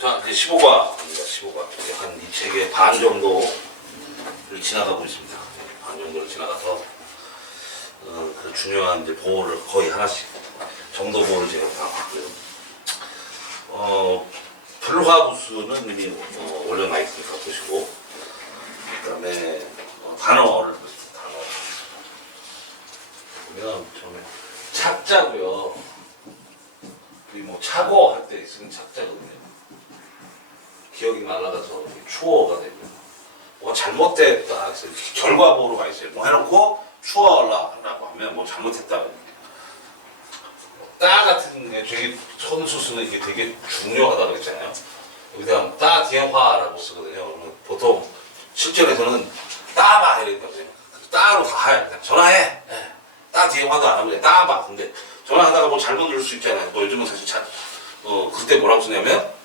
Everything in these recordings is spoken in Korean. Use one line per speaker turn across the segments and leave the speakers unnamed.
자, 이제 15과입니다. 15과. 약간 이 책의 반 정도를 지나가고 있습니다. 네, 반 정도를 지나가서 어, 그 중요한 이제 보호를 거의 하나씩 정도 보호를 제가 다 봤고요. 어, 불화부수는 이미 어, 올려놔 있으니까 보시고 그다음에 어, 단어를 보겠습니다. 단어. 보면 처음에 착자고요. 우리 뭐 차고 할 때 쓰는 착자거든요. 기억이 날아가서 추어가 되고 뭐 잘못됐다 그래서 이렇게 결과보로 가 있어요. 뭐 해놓고 추어라라고 하면 뭐 잘못했다. 따 같은 게 되게 선수 쓰는 게 되게 중요하다고 했잖아요. 여기다 따 뒤에화라고 쓰거든요. 그러면 보통 실전에서는 따봐 이랬거든요. 따로 다 해. 그냥 전화해. 예. 따 뒤에 화도 안 하면 따봐. 근데 전화하다가 뭐 잘못 누를 수 있잖아요. 뭐 요즘은 사실 잘, 어, 그때 뭐라고 쓰냐면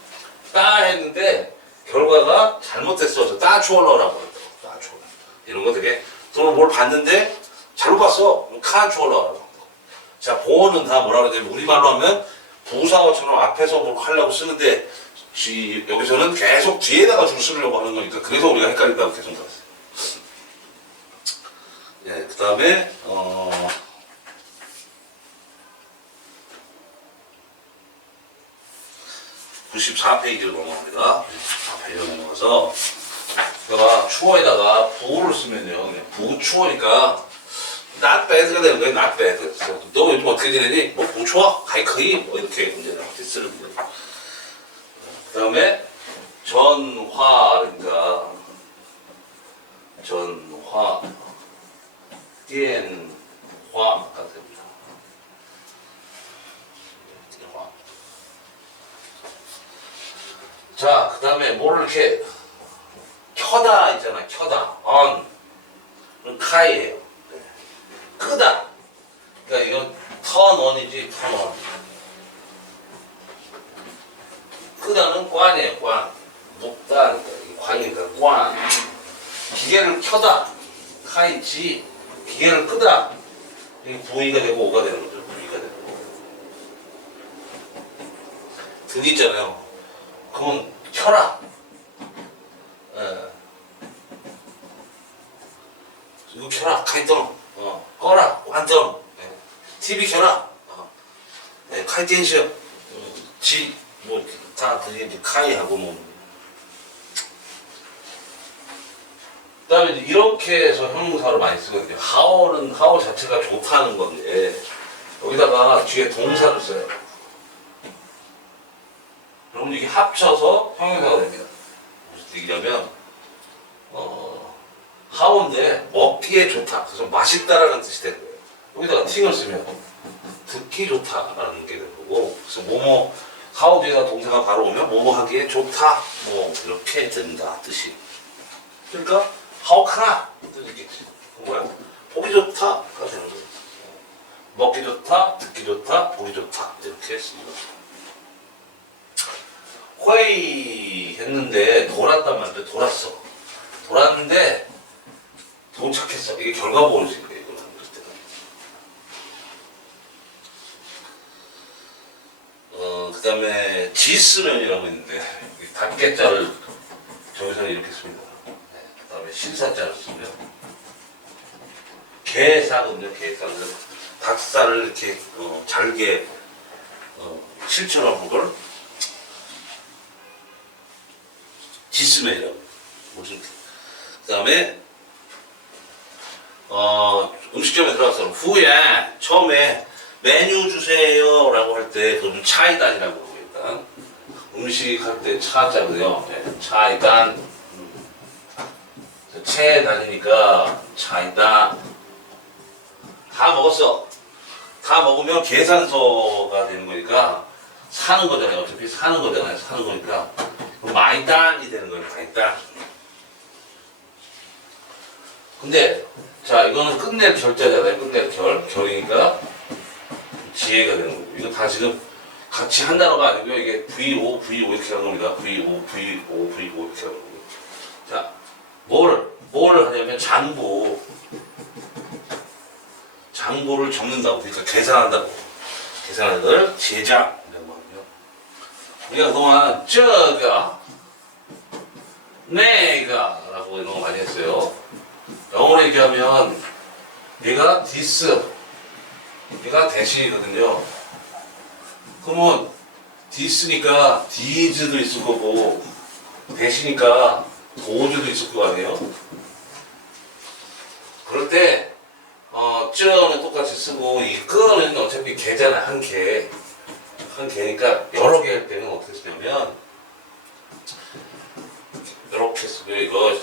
따 했는데 결과가 잘못됐어. 저따 추얼러라고 그랬다고. 따 추얼러. 이런 거 되게 또는 뭘 봤는데 잘못 봤어. 카 추얼러라고. 자, 보호는 다 뭐라 그러냐면 우리말로 하면 부사어처럼 앞에서 뭘 하려고 쓰는데 지- 여기서는 계속 뒤에다가 줄 쓰려고 하는 거니까 그래서 우리가 헷갈린다고 계속 들었어요. 예, 그 다음에 어, 94페이지를 넘어갑니다. 94페이지를 넘어가서 제가 추어에다가 부를 쓰면요. 부추어니까 not bad가 되는 거예요. not bad. 너 요즘 어떻게 지내니? 뭐 부추어? 가이 거의 뭐 이렇게 문제를 쓰는 거예요. 그 다음에 전화니까 전화 띠엔화 같은 자, 그 다음에 뭐를 이렇게 켜다 있잖아, 켜다, on. 카이예요. 네. 끄다. 그러니까 이건 turn on이지, turn on. 끄다는 관이에요, 관. 녹다, 그러니까 이게 관이니까 관. 기계를 켜다, 카이지. 기계를 끄다. 이게 부위가 되고 오가 되는 거죠. 부위가 되고. 등 있잖아요. 그건 켜라. 예. 이거 켜라. 카이동. 어. 꺼라. 완전. 예. TV 켜라. 어. 예. 카이텐션. 지. 뭐, 다 그게 이제 카이하고 뭐. 그 다음에 이렇게 해서 형용사를 많이 쓰거든요. 하오는 하오 자체가 좋다는 건데, 여기다가 뒤에 동사를 써요. 그러면 이게 합쳐서 형용사가 됩니다. 무슨 얘기냐면, 어, 하오인데 먹기에 좋다. 그래서 맛있다라는 뜻이 되는 거예요. 여기다가 팅을 쓰면 듣기 좋다라는 게 되는 거고, 그래서 뭐뭐, 하오 뒤에다 동사가 바로 오면 뭐뭐 하기에 좋다. 뭐, 이렇게 된다. 뜻이. 그러니까. 그건 뭐야? 보기 좋다가 되는 거예요. 먹기 좋다, 듣기 좋다, 보기 좋다. 이렇게 씁니다. 회의 했는데 돌았단 말이야. 돌았어. 돌았는데 도착했어. 이게 결과보호지. 이거는 그럴 때는. 어, 그 다음에 지스면이라고 있는데 이 닭개자를 저기서는 이렇게 씁니다. 네, 그 다음에 신사자를 쓰면 게살은요, 게살은 닭살을 이렇게 어, 잘게 어, 실처럼 그걸 지스맨이라고 뭐지? 그 다음에 어, 음식점에 들어가서 후에 처음에 메뉴 주세요라고 할 때 그럼 차이단이라고 그러고 일단 음식 할 때 차자고요. 네, 차이단 채 다니니까 차이단 다 먹었어. 다 먹으면 계산서가 되는 거니까 사는 거잖아요. 어차피 사는 거잖아요. 사는 거니까 마이단이 되는 거예요. 마이단. 근데 자 이거는 끝낼 결자잖아요. 끝낼 결 결이니까 지혜가 되는 거고 이거 다 지금 같이 한 단어가 아니고요. 이게 VO, VO 이렇게 하는 겁니다. VO, VO, VO 이렇게 하는 거고. 자, 뭘, 뭘 하냐면 장부. 장부를 적는다고. 그러니까 계산한다고. 계산하는 걸 제작. 우리가 그동안 저가 내가 라고 이런 거 많이 했어요. 영어로 얘기하면 얘가 this, 얘가 대신이거든요. 그러면 this니까 these도 있을 거고 대시니까 도주도 있을 거 아니에요? 그럴 때 어, 쩌는 똑같이 쓰고 이 끄는 어차피 개잖아 한 개. 한 개니까 여러 개할 때는 어떻게 쓰냐면 이렇게 쓰고 이거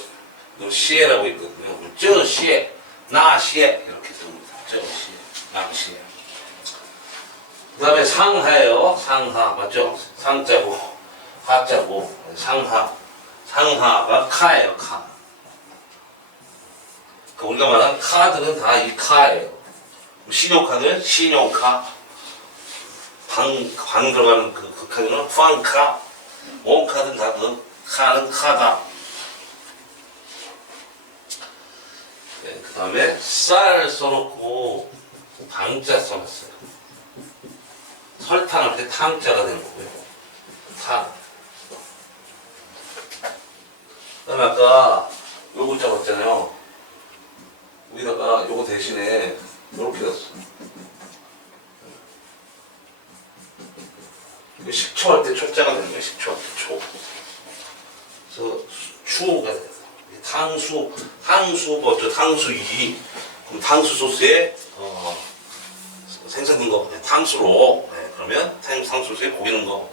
이거 시에라고 있거든요. 쩌 시에 나 시에 이렇게 씁니다. 쩌 시에 나 시에. 그 다음에 상하예요. 상하 맞죠? 상자고 하자고 상하 상하가 카예요. 카. 그 우리가 말하는 카드는 다이 카예요. 신용카드는 신용카. 방, 방 들어가는 그, 그 카드는 빵카. 원카드는 다그 카는 카다. 네, 그 다음에 쌀 써놓고 당자 써놨어요. 설탕할 때 탕자가 되는 거고요. 탕. 그 다음에 아까 요 문자 봤잖아요. 여기다가 요거 대신에 요렇게 넣었어. 이거 식초할 때 초자가 되는 거예요. 식초할 때 초. 그래서 추가 돼요. 탕수, 탕수, 뭐죠? 탕수 이. 그럼 탕수 소스에 어, 생선된 거 그냥 탕수로. 네, 그러면 탕, 탕수 소스에 고기 넣은 거.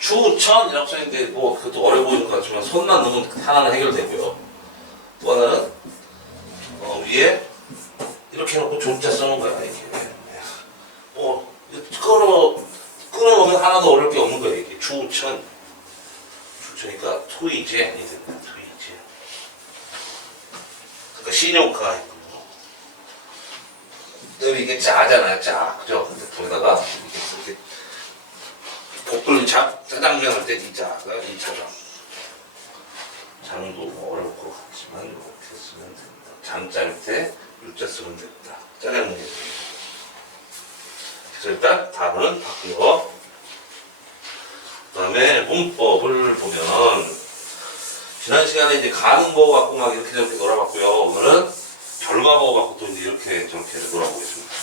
추천이라고 써있는데 뭐 그것도 어려 보이는 것 같지만 손만 넣으면 하나는 해결되고요. 또 하나는 어, 위에 이렇게 해놓고 조자 써놓은 거야 이렇게. 어, 끊어 끊어놓으면 하나도 어려울 게 없는 거야 이게 추천. 추천이니까 토이제이 됩니다. 토이제. 그러니까 신용카가 있고. 그다음에 이게 짜잖아요, 짜. 그죠? 근데 거기다가 이렇게, 이렇게 볶은 자, 짜장면 할 때 이 짜가 이 짜장. 장도 뭐 어렵고 같지만 이렇게 쓰면 됩니다. 장자 밑에 유자 쓰면 됩니다. 짜장면이. 그래서 일단 답은 바꾸고 그 다음에 문법을 보면 지난 시간에 이제 가능보 갖고 막 이렇게 저렇게 놀아봤고요. 오늘은 결과보 갖고 또 이렇게 저렇게 놀아보겠습니다.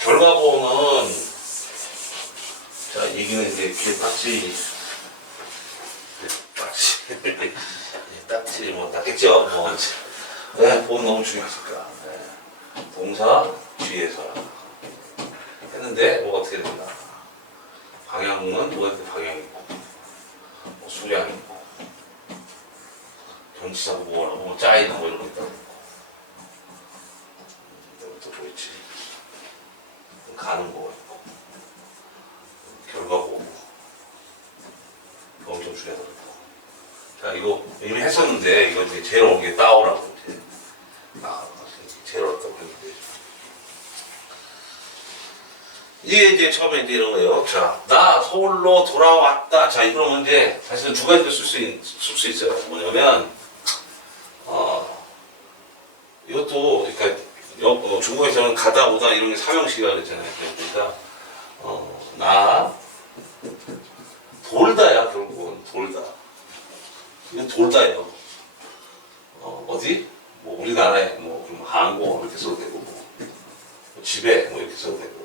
결과보는 자 얘기는 이제 귀에 딱지 딱지 예, 딱지 뭐 낫겠죠 뭐 네, 보는 너무 중요하니까 네. 동사 뒤에서 했는데 뭐가 어떻게 된다 방향은 뭐가 그 방향이 있고 뭐 수량이 있고 경치사고 뭐라고 뭐 짜이는 뭐 이런 거 있다고 또 보이지 가는 거가 있고 결과고 엄청 중요하다 자 이거 이미 했었는데 이거 이제 제일 어려운 게 따오라고 이제 아 제일 어렵다고 했는데 처음에 이제 이런 거예요 자 나 서울로 돌아왔다 자 이거는 이제 사실은 두 가지로 쓸 수 쓸수 있어요 뭐냐면 어 이것도 그러니까 여- 어, 중국에서는 가다 오다 이런 게 삼형식이라고 그랬잖아요. 그러니까 어, 나 돌다야 결국은 돌다. 이건 돌다예요. 어, 어디? 뭐 우리나라에 뭐좀 항공 이렇게 써도 되고 뭐, 뭐 집에 뭐 이렇게 써도 되고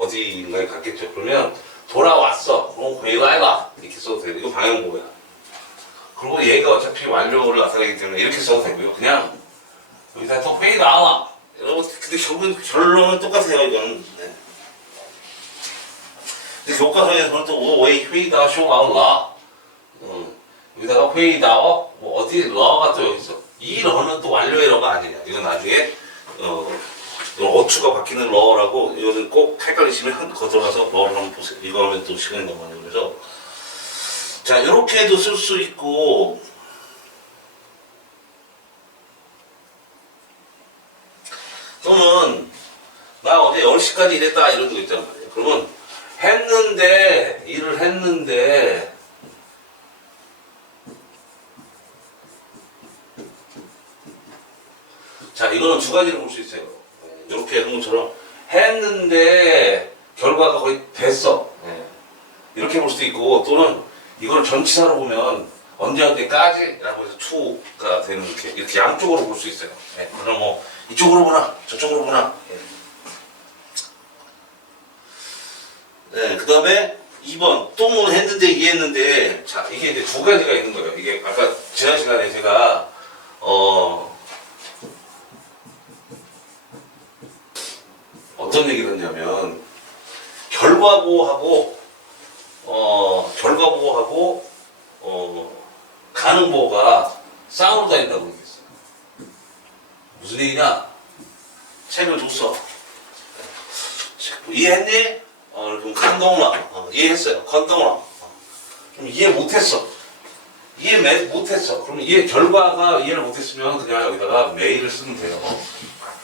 어디인가에 갔겠죠. 그러면 돌아왔어. 그럼 회가해봐 이렇게 써도 되고 이거 방향보야. 그리고 얘가 어차피 완료를 나타내기 때문에 이렇게 써도 되고요. 그냥 여기다 또 회의 나와. 여러분, 근데 결국은 결론은 똑같아요, 이거는. 네. 근데 교과서에서는 또, 뭐, 왜 회의다, 쇼나올라. 음, 여기다가 회의다, 어, 뭐, 어디, 러가 또 여기 있어. 이 러는 또 완료의 러가 아니냐. 이건 나중에, 어, 어투가 바뀌는 러라고, 이거는 꼭 헷갈리시면 한, 거 들어가서 러를 한번 보세요. 이거 하면 또 시간이 너무 많이 걸려서. 자, 이렇게도 쓸 수 있고, 또는 나 어제 10시까지 일했다 이런 거 있단 말이에요. 그러면 했는데 일을 했는데 자 이거는 두 가지로 볼 수 있어요. 것처럼 했는데 결과가 거의 됐어. 예. 이렇게 볼 수도 있고 또는 이걸 전치사로 보면 언제 언제까지라고 해서 to가 되는 이렇게 이렇게 양쪽으로 볼 수 있어요. 예. 그럼 뭐 이쪽으로 보나 저쪽으로 보나. 예. 네, 그 다음에 2번 똥을 했는데 이해했는데 자 이게 이제 두 가지가 있는 거예요. 이게 아까 지난 시간에 제가 어 어떤 얘기를 했냐면 결과 보호하고 어 결과 보호하고 어 가능 보호가 싸우러 다닌다고 얘기했어요. 무슨 얘기냐? 책을 줬어. 이해했니? 어, 그럼 컨동라. 어, 이해했어요. 컨동라. 어. 좀 이해 못했어. 이해 매- 못했어. 그러면 이해 결과가 이해를 못했으면 그냥 여기다가 메일을 쓰면 돼요.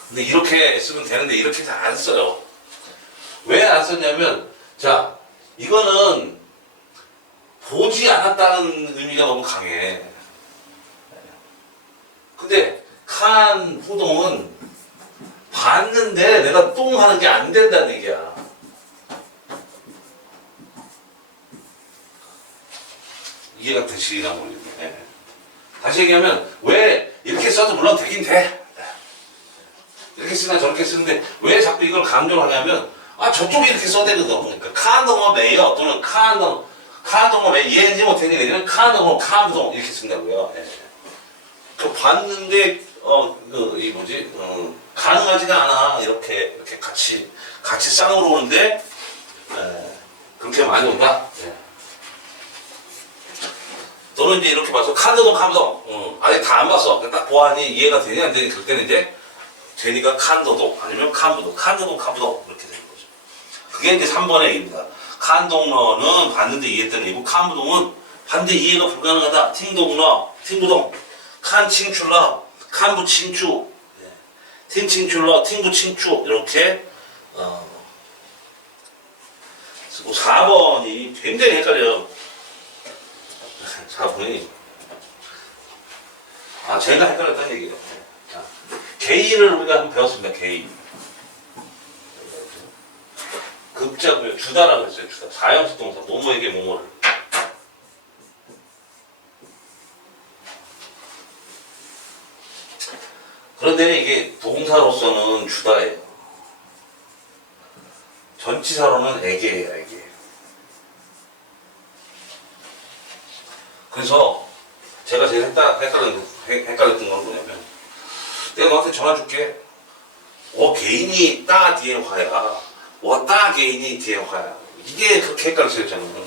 근데 이렇게 쓰면 되는데 이렇게 잘 안 써요. 왜 안 썼냐면 자 이거는 보지 않았다는 의미가 너무 강해. 근데 칸 후동은 봤는데 내가 똥 하는 게 안 된다는 얘기야. 이해가 되시나 모르겠네. 다시 얘기하면 왜 이렇게 써도 물론 되긴 돼. 이렇게 쓰나 저렇게 쓰는데 왜 자꾸 이걸 강조하냐면 아 저쪽이 이렇게 써대거든. 그러니까 칸동어 메이어 또는 칸동 칸동어 메 이해하지 못했니 내지는 칸동어 칸동 이렇게 쓴다고요. 예. 그 봤는데 어그이 뭐지 어, 가능하지가 않아 이렇게 이렇게 같이 같이 쌍으로 오는데 에, 그렇게 많이 온다. 예. 또는 이제 이렇게 봐서 칸도동 칸도동 어, 아니 다 안 봤어 딱 보아하니 이해가 되니 안 되니 그때는 이제 되니까 칸도동 아니면 칸부동 칸도동 칸부동 이렇게 거죠 그게 이제 3번의 얘기입니다 칸동러는 봤는데 이해했다는 얘기고 칸부동은 봤는데 이해가 불가능하다 팅동러 팅부동 칸칭출러 칸부칭추 예. 팅칭출러 팅부칭추 이렇게 어, 쓰고 4번이 굉장히 헷갈려요 4번이 아 제가 헷갈렸다는 얘기죠. 자, 개인을 우리가 한번 배웠습니다. 개인. 급자고요. 주다라고 했어요. 주다. 사형식 동사. 뭐뭐에게 뭐뭐를. 그런데 이게 동사로서는 주다예요. 전치사로는 애게예요. 애게. 그래서 제가 제일 헷갈- 헷갈렸던, 헷- 헷갈렸던 건 뭐냐면 내가 너한테 전화 줄게 어 개인이 따 뒤에 화야 와따 개인이 화야. 이게 그렇게 헷갈렸어요 저는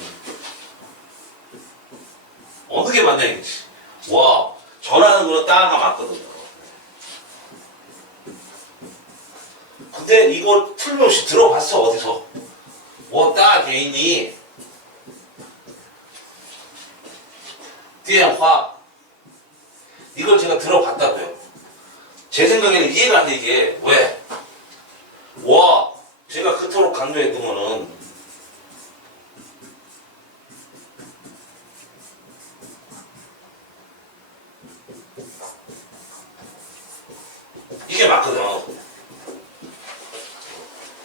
어느 게 맞냐 이거지. 와 전화하는 거는 따가 맞거든요. 근데 이거 틀림없이 들어봤어 어디서? 와따 개인이. 电话 이걸 제가 들어봤다고요. 제 생각에는 이해가 안 돼, 이게. 왜? 와, 제가 그토록 강조했던 거는 이게 맞거든.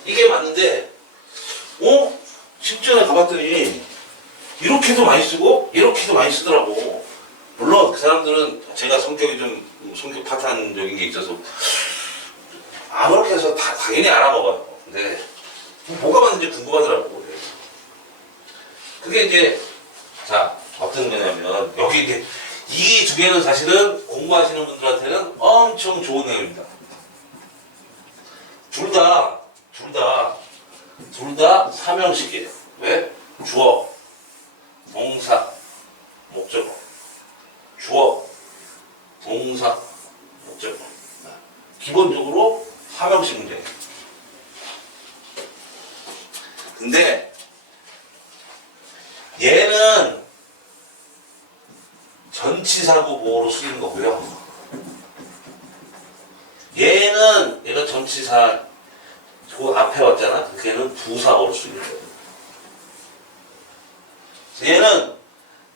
이게 맞는데, 어? 직전에 가봤더니 이렇게도 많이 쓰고 이렇게도 많이 쓰더라고. 물론 그 사람들은 제가 성격이 좀 성격 파탄적인 게 있어서 아무렇게 해서 다 당연히 알아먹어요. 근데 뭐가 맞는지 궁금하더라고. 그게 이제 자 어떤 거냐면 여기 이제 이 두 개는 사실은 공부하시는 분들한테는 엄청 좋은 내용입니다. 둘 다, 둘 다, 둘 다 삼형식이에요. 왜? 주어, 동사, 목적어. 주어, 동사, 목적어. 기본적으로 삼형식 문제예요. 근데 얘는 전치사고 보호로 쓰이는 거고요. 얘는 얘가 전치사 그 앞에 왔잖아. 걔는 부사어로 쓰이는 거예요. 얘는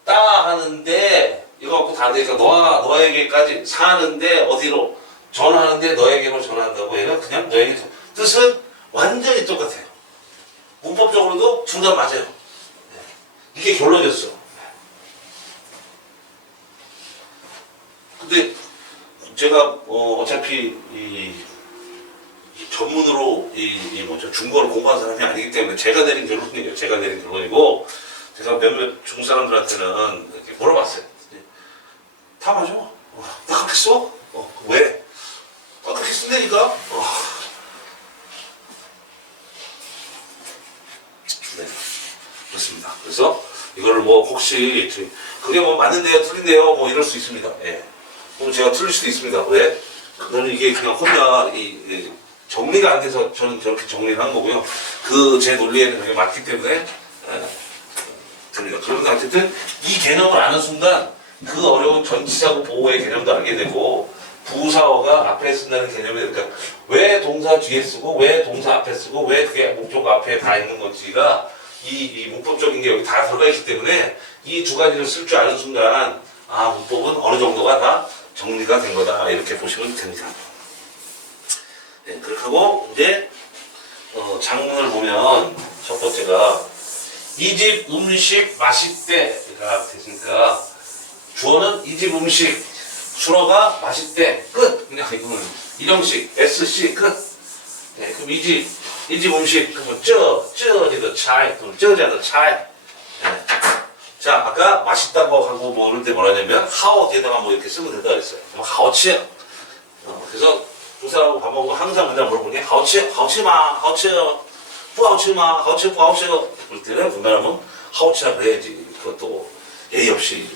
따 하는데 이거 갖고 다 되니까 너와 너에게까지 사는데 어디로 전하는데 너에게로 전한다고 얘는 그냥 너에게 전- 뜻은 완전히 똑같아요. 문법적으로도 둘다 맞아요. 네. 이게 결론이었어. 근데 제가 어, 어차피 이, 이 전문으로 이, 이 뭐죠 중국어를 공부한 사람이 아니기 때문에 제가 내린 결론이에요. 제가 내린 결론이고 제가 몇몇 중국 사람들한테는 이렇게 물어봤어요. 다 맞아. 어, 나 그렇게 써? 어, 왜? 나 그렇게 쓴다니까? 어. 네, 그렇습니다. 그래서 이거를 뭐 혹시 그게 뭐 맞는데요, 틀린데요, 뭐 이럴 수 있습니다. 예. 그럼 제가 틀릴 수도 있습니다. 왜? 저는 이게 그냥 혼자 이, 이 정리가 안 돼서 저는 저렇게 정리를 한 거고요. 그 제 논리에는 그게 맞기 때문에 예, 됩니다. 그런데 어쨌든 이 개념을 아는 순간 그 어려운 전치사고 보호의 개념도 알게 되고 부사어가 앞에 쓴다는 개념이 그러니까 왜 동사 뒤에 쓰고 왜 동사 앞에 쓰고 왜 그게 목적 앞에 다 있는 건지가 이, 이 문법적인 게 여기 다 들어가 있기 때문에 이 두 가지를 쓸 줄 아는 순간 아 문법은 어느 정도가 다 정리가 된 거다. 이렇게 보시면 됩니다. 네, 그렇게 하고 이제 어, 장문을 보면 첫 번째가 이 집 음식 맛있대가 됐으니까 주어는 이 집 음식 수어가 맛있대 끝. 그냥 이거는 일형식 SC 끝. 네, 그럼 이집 이 집 음식 그러면 쩌, 쩌리도 차이, 그럼 쩌리도 차이. 예. 자, 아까 맛있다고 하고 뭐 이럴 때 뭐라냐면 하오 뒤에다가 뭐 이렇게 쓰면 된다 그랬어요. 그럼 뭐 하오치. 어, 그래서 조사하고 밥 먹고 항상 그냥 물어보니 하오치, 하오치마, 하오치요. 뿌하오치마, 하오치, 뿌하오치요. 그럴 때는 분간하면 하오치라 그래야지. 그것도 예의 없이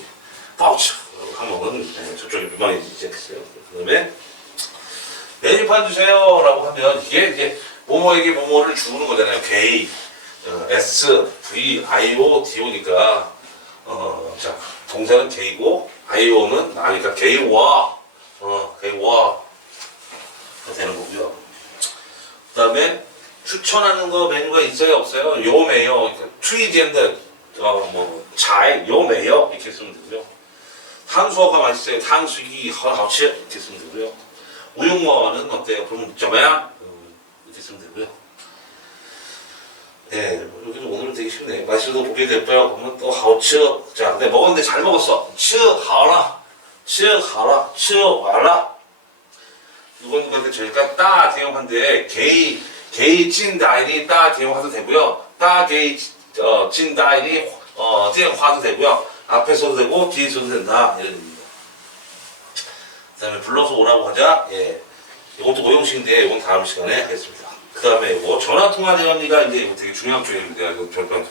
뿌하오치. 한번은 네, 예, 저쪽에 민망해지겠어요. 그 다음에 메뉴판 주세요라고 하면 이게 이제 뭐뭐에게 뭐뭐를 주는 거잖아요. 게이 어, S, V, I, O, D, O니까. 어, 자 동사는 게이고 I, O는 나니까 게이와. 어, 게이와 되는 거고요. 그 다음에 추천하는 거 메뉴가 있어요? 없어요? 요 메요. 그러니까 트위젠드 어뭐 잘 요메요. 이렇게 쓰면 되고요. 탄수화가 맛있어요. 탄수기 허하치 이렇게 쓰면 되고요. 우육머는 어때요? 그럼 점야 이렇게 쓰면 되고요 네 여기는 오늘은 되게 쉽네 맛있어도 보게 될까요? 그러면 또 하오치 자 근데 먹었는데 잘 먹었어 치 하라 치 하라 치 와라 이건 근데 저희가 따 대용한데 게이 게이 찐 다이리 따 대용화도 되고요. 따 게이 어 찐 다이리 어 대용화도 되고요. 앞에 써도 되고 뒤에 써도 된다 이런 의미입니다. 그다음에 불러서 오라고 하자. 예. 이것도 오형식인데 이건 다음 시간에 하겠습니다. 그 다음에 이거 전화 통화 대화가 이제 이거 되게 중요한 표현입니다. 이거 잠깐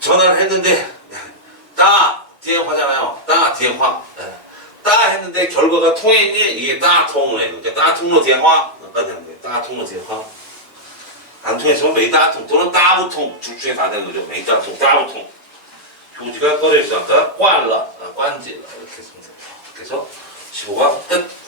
전화를 했는데 따 대화잖아요. 따 대화. 예. 따 했는데 결과가 통했니? 이게 따 통해. 그러니까 따 통로 대화. 까지 하는 거예요. 따 통로 대화. 안 통했으면 메이 따 통. 또는 따부통. 둘 중에 다 되는 거죠. 메이 따 통, 따부통. 표지가 꺼져 있어. 아까 꽌라. 아, 꽌지. 이렇게 했습니다. 그래서 15가 끝.